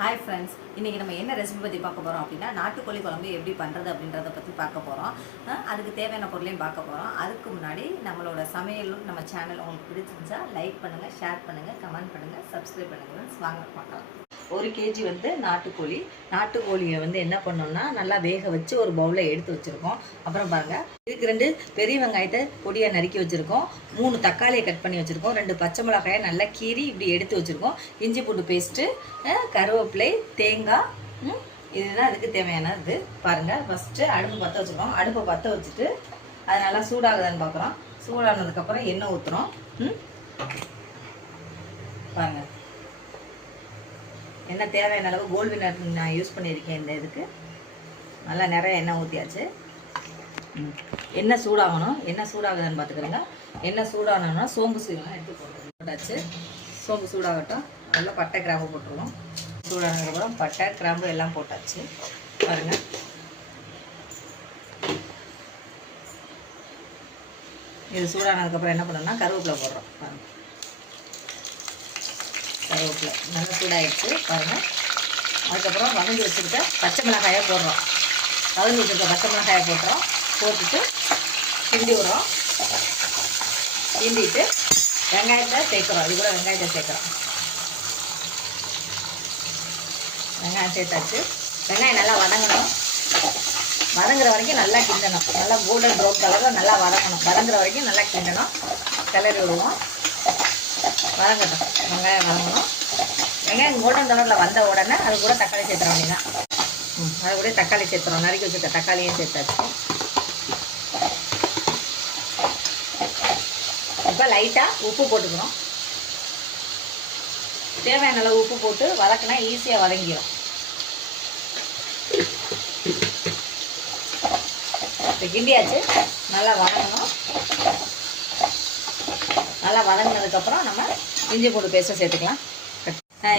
Hi friends, இன்றைக்கி நம்ம என்ன ரெசிபி பற்றி பார்க்க போகிறோம் அப்படின்னா நாட்டுக்கோழி குழம்பு எப்படி பண்ணுறது அப்படின்றத பற்றி பார்க்க போகிறோம். அதுக்கு தேவையான பொருளையும் பார்க்க போகிறோம். அதுக்கு முன்னாடி நம்மளோட சமையலும் நம்ம சேனல் உங்களுக்கு பிடிச்சிருந்துச்சா லைக் பண்ணுங்கள், ஷேர் பண்ணுங்கள், கமெண்ட் பண்ணுங்கள், சப்ஸ்கிரைப் பண்ணுங்கள். வாங்க பார்க்கலாம். 1 கேஜி நாட்டுக்கோழியை என்ன பண்ணோம்னா நல்லா வேக வச்சு ஒரு பவுலில் எடுத்து வச்சுருக்கோம். அப்புறம் பாருங்கள், இதுக்கு 2 பெரிய வெங்காயத்தை பொடியாக நறுக்கி வச்சுருக்கோம், 3 தக்காளியை கட் பண்ணி வச்சுருக்கோம், 2 பச்சை மிளகாயை நல்லா கீறி இப்படி எடுத்து வச்சுருக்கோம், இஞ்சி பூண்டு பேஸ்ட்டு, கருவேப்பிலை, தேங்காய், இதுதான் அதுக்கு தேவையானது. பாருங்கள், ஃபஸ்ட்டு அடுப்பு பற்ற வச்சுருக்கோம். அடுப்பை பற்ற வச்சுட்டு அது நல்லா சூடாகுதான்னு பார்க்குறோம். சூடானதுக்கப்புறம் எண்ணெய் ஊற்றுறோம். பாருங்கள், எண்ணெய் தேவையான அளவு கோல்டு வினர் நான் யூஸ் பண்ணியிருக்கேன். இந்த இதுக்கு நல்லா நிறைய எண்ணெய் ஊற்றியாச்சு. எண்ணெய் சூடாகணும். எண்ணெய் சூடாகுதுன்னு பார்த்துக்கிறேங்க. எண்ணெய் சூடானோன்னா சோம்பு சீரகம் எடுத்து போட்டாச்சு. சோம்பு சூடாகட்டும். நல்லா பட்டை கிராம்பு போட்டுருவோம். சூடானதுக்கப்புறம் பட்டை கிராம்பு எல்லாம் போட்டாச்சு. பாருங்கள், இது சூடானதுக்கப்புறம் என்ன பண்ணணும்னா கருவேப்பிலை போடுறோம். பாருங்கள், கருவேப்பிலை நல்லா சூடாகிடுச்சு. பாருங்கள், அதுக்கப்புறம் வதங்கி வச்சுருக்க பச்சை மிளகாயை போடுறோம். வதங்கி வச்சுருக்க பச்சை மிளகாயை போட்டுறோம். போட்டுட்டு கிண்டி விடுறோம். கிண்டிட்டு வெங்காயத்தை சேர்க்குறோம். இது கூட வெங்காயத்தை சேர்க்குறோம். வெங்காயம் சேர்த்தாச்சு. வெங்காயம் நல்லா வதங்கணும். வதங்குற வரைக்கும் நல்லா கிண்டணும். நல்லா கோல்டன் ப்ரௌன் கலரில் நல்லா வதங்கணும். வதங்குற வரைக்கும் நல்லா கிண்டணும். கிளறி விடுவோம். வதங்கட்டும். வெங்காயம் வதங்கணும். வெங்காயம் கோல்டன் கலரில் வந்த உடனே அது கூட தக்காளி சேர்த்துறோம். அப்படின்னா அது கூட தக்காளி சேர்த்துறோம். நறுக்கி வச்சுருக்க தக்காளியும் சேர்த்தாச்சு. இப்போ லைட்டாக உப்பு போட்டுக்கிறோம். தேவையான அளவு உப்பு போட்டு வதக்கினா ஈஸியாக வதங்கிடும். இப்போ கிண்டியாச்சு. நல்லா வதங்கணும். நல்லா வதங்கினதுக்கப்புறம் நம்ம இஞ்சி பூண்டு பேஸ்ட்டை சேர்த்துக்கலாம்.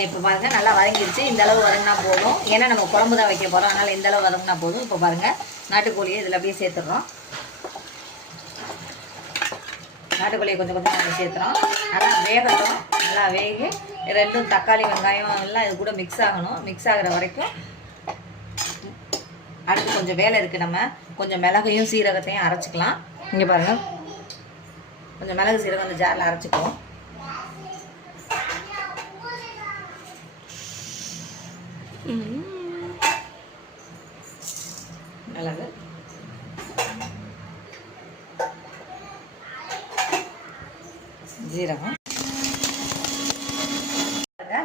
இப்போ பாருங்கள், நல்லா வதங்கிடுச்சு. இந்த அளவு வதங்கினா போதும். ஏன்னா நம்ம குழம்பு தான் வைக்க போகிறோம். அதனால் இந்த அளவு வதங்கினா போதும். இப்போ பாருங்கள், நாட்டுக்கோழியை இதில் அப்படியே சேர்த்துடுறோம். நாட்டுக்கோழியை கொஞ்சம் கொஞ்சம் நம்ம சேர்த்துறோம். நல்லா வேகட்டும். நல்லா வேகி 2 தக்காளி வெங்காயம் எல்லாம் இது கூட மிக்ஸ் ஆகணும். மிக்ஸ் ஆகிற வரைக்கும் அடுத்து கொஞ்சம் வேலை இருக்குது. நம்ம கொஞ்சம் மிளகையும் சீரகத்தையும் அரைச்சிக்கலாம். இங்கே பாருங்கள், கொஞ்சம் மிளகு சீரகம் அந்த ஜாரில் அரைச்சிக்குவோம். மிளகு, ஜீரகம்,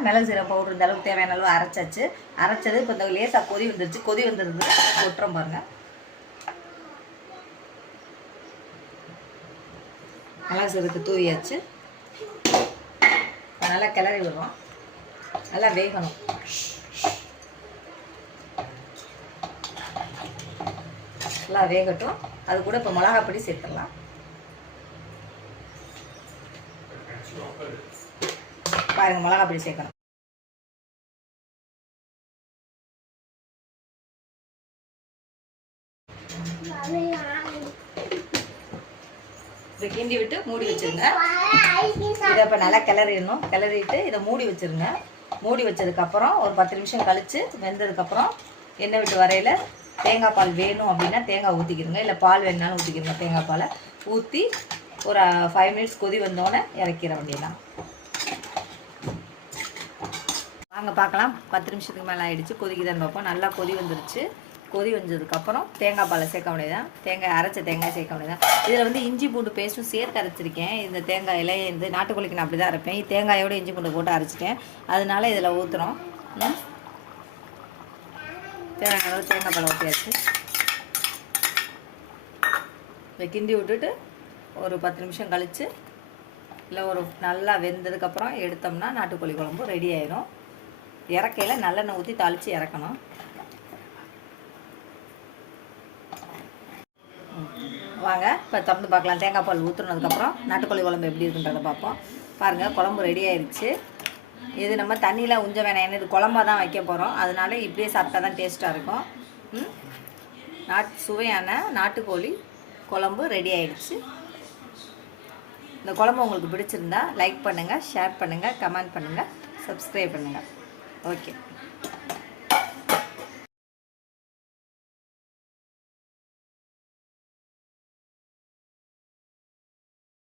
மிளகு சீரகம் பவுடர் இந்த அளவுக்கு தேவையான அளவு அரைச்சாச்சு. அரைச்சது இப்போ இந்த லேசாக கொதி வந்துருச்சு. கொதி வந்துருந்து கொட்டுறோம். பாருங்கள், மிளகு சீரகத்துக்கு தூவியாச்சு. நல்லா கிளறி விடுறோம். நல்லா வேகணும். நல்லா வேகட்டும். அது கூட இப்போ மிளகாப்பொடி சேர்த்துடலாம். பாருங்கள், மிளகாப்பொடி சேர்க்கணும். இப்போ கிண்டி விட்டு மூடி வச்சுருங்க. இதை இப்போ நல்லா கிளறிடணும். கிளறிட்டு இதை மூடி வச்சுருங்க. மூடி வச்சதுக்கப்புறம் ஒரு 10 நிமிஷம் கழித்து வெந்ததுக்கப்புறம் எண்ணெய் விட்டு வரையில் தேங்காய் பால் வேணும் அப்படின்னா தேங்காய் ஊற்றிக்கிடுங்க. இல்லை பால் வேணுனாலும் ஊற்றிக்கிடுங்க. தேங்காய் பாலை ஊற்றி ஒரு 5 மினிட்ஸ் கொதி வந்தோடனே இறக்கிற வேண்டியதான். வாங்க பார்க்கலாம். 10 நிமிஷத்துக்கு மேலே ஆகிடுச்சு. கொதிக்குதான்னு பார்ப்போம். நல்லா கொதி வந்துருச்சு. கொதி வந்ததுக்கப்புறம் தேங்காய் பாலை சேர்க்க வேண்டியதான். அரைச்ச தேங்காய் சேர்க்க வேண்டியதான். இதில் இஞ்சி பூண்டு பேஸ்ட்டும் சேர்த்து அரைச்சிருக்கேன். இந்த தேங்காயில் இந்த நாட்டுக்கோழிக்கு நான் அப்படி தான் அரைப்பேன். தேங்காயோடு இஞ்சி பூண்டு போட்டு அரைச்சிட்டேன். அதனால இதில் ஊற்றுறோம். தேவையான அளவு தேங்காய் பாலை ஊற்றியாச்சு. இதை கிண்டி விட்டுட்டு ஒரு 10 நிமிஷம் கழித்து இல்லை ஒரு நல்லா வெந்ததுக்கப்புறம் எடுத்தோம்னா நாட்டுக்கோழி குழம்பு ரெடி ஆயிடும். இறக்கையில் நல்லெண்ணெய் ஊற்றி தாளித்து இறக்கணும். வாங்க இப்போ திறந்து பார்க்கலாம். தேங்காய் பால் ஊற்றுனதுக்கப்புறம் நாட்டுக்கோழி குழம்பு எப்படி இருக்குன்றதை பார்ப்போம். பாருங்கள், குழம்பு ரெடி ஆயிடுச்சு. இது நம்ம தண்ணியில் உஞ்ச வேணாம். ஏன்னா இது குழம்பா தான் வைக்க போகிறோம். அதனால இப்படியே சாப்பிட்டா தான் டேஸ்ட்டாக இருக்கும். சுவையான நாட்டுக்கோழி குழம்பு ரெடி ஆயிடுச்சு. இந்த குழம்பு உங்களுக்கு பிடிச்சிருந்தா லைக் பண்ணுங்கள், ஷேர் பண்ணுங்கள், கமெண்ட் பண்ணுங்கள், சப்ஸ்கிரைப் பண்ணுங்கள். ஓகே.